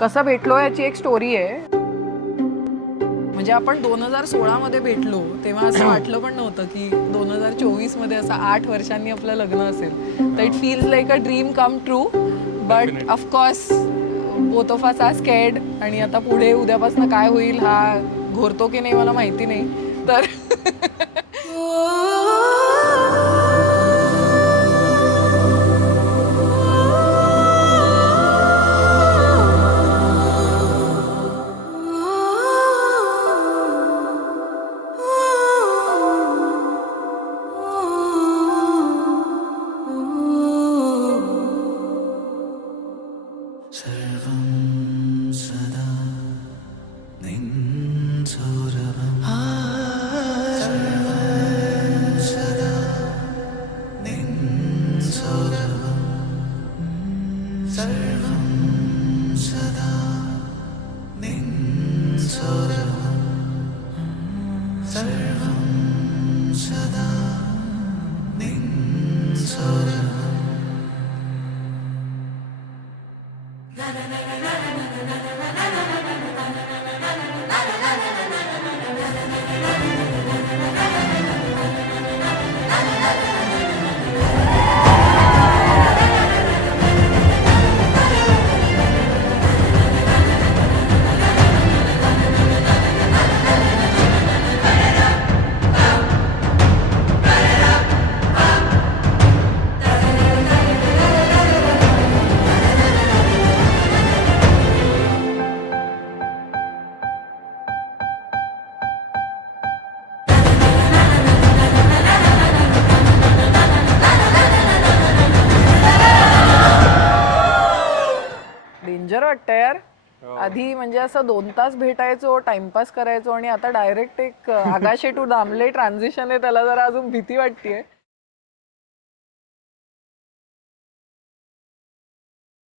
कसं भेटलो याची एक स्टोरी आहे. म्हणजे आपण 2016 मध्ये भेटलो तेव्हा असं वाटलं पण नव्हतं की 2024 मध्ये असं 8 वर्षांनी आपलं लग्न असेल. तर it feels like a dream come true. But of course both of us are scared. आणि आता पुढे उद्यापासून काय होईल हा घोरतो की नाही मला माहिती नाही. तर डेंजर वाटतं यार. आधी म्हणजे असं 2 तास भेटायचो, टाइमपास करायचो आणि आता डायरेक्ट एक आगाशे टू दामले ट्रान्झिशन आहे. त्याला जरा अजून भीती वाटतेय.